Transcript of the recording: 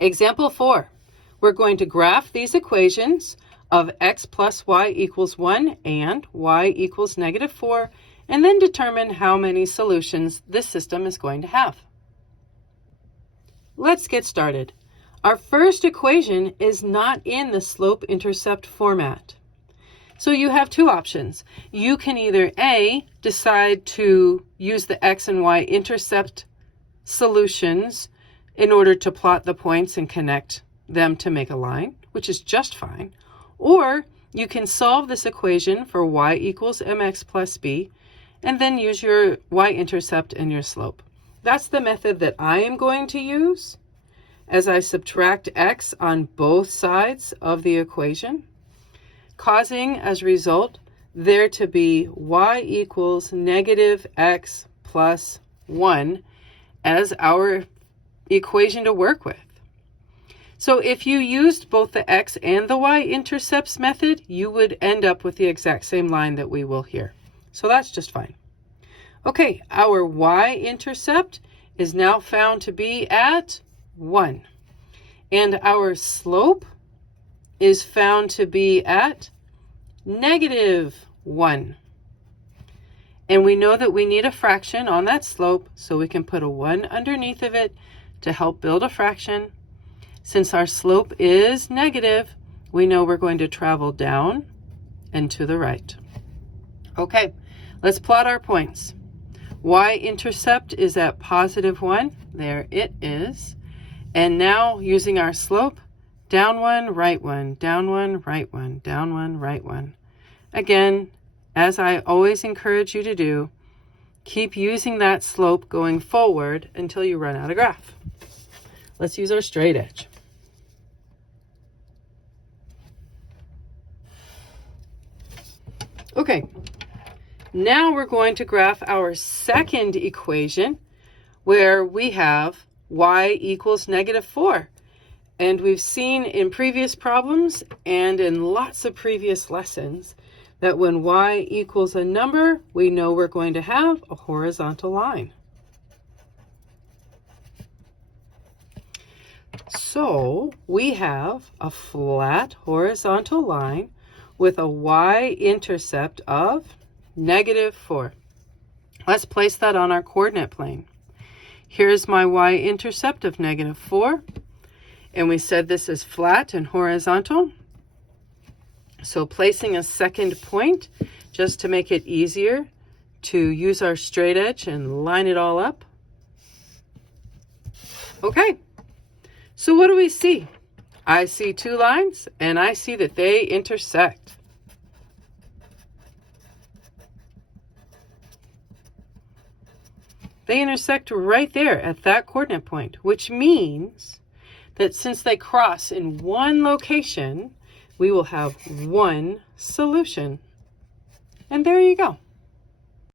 Example 4. We're going to graph these equations of x plus y equals 1 and y equals -4, and then determine how many solutions this system is going to have. Let's get started. Our first equation is not in the slope-intercept format. So you have two options. You can either A, decide to use the x and y intercept solutions in order to plot the points and connect them to make a line, which is just fine. Or you can solve this equation for y equals mx plus b and then use your y-intercept and your slope. That's the method that I am going to use as I subtract x on both sides of the equation, causing as a result there to be y equals -x plus 1 as our equation to work with. So if you used both the x and the y-intercepts method, you would end up with the exact same line that we will here. So that's just fine. Okay, our y-intercept is now found to be at 1. And our slope is found to be at -1. And we know that we need a fraction on that slope, so we can put a 1 underneath of it to help build a fraction. Since our slope is negative, we know we're going to travel down and to the right. Okay, let's plot our points. Y-intercept is at +1. There it is. And now using our slope, down 1, right 1, down 1, right 1, down 1, right 1. Again, as I always encourage you to do, keep using that slope going forward until you run out of graph. Let's use our straight edge. Okay, now we're going to graph our second equation where we have y equals -4. And we've seen in previous problems and in lots of previous lessons that when y equals a number, we know we're going to have a horizontal line. So we have a flat horizontal line with a y-intercept of -4. Let's place that on our coordinate plane. Here's my y-intercept of -4. And we said this is flat and horizontal. So placing a second point, just to make it easier to use our straight edge and line it all up. Okay, so what do we see? I see two lines, and I see that they intersect. They intersect right there at that coordinate point, which means that since they cross in one location, we will have one solution. And there you go.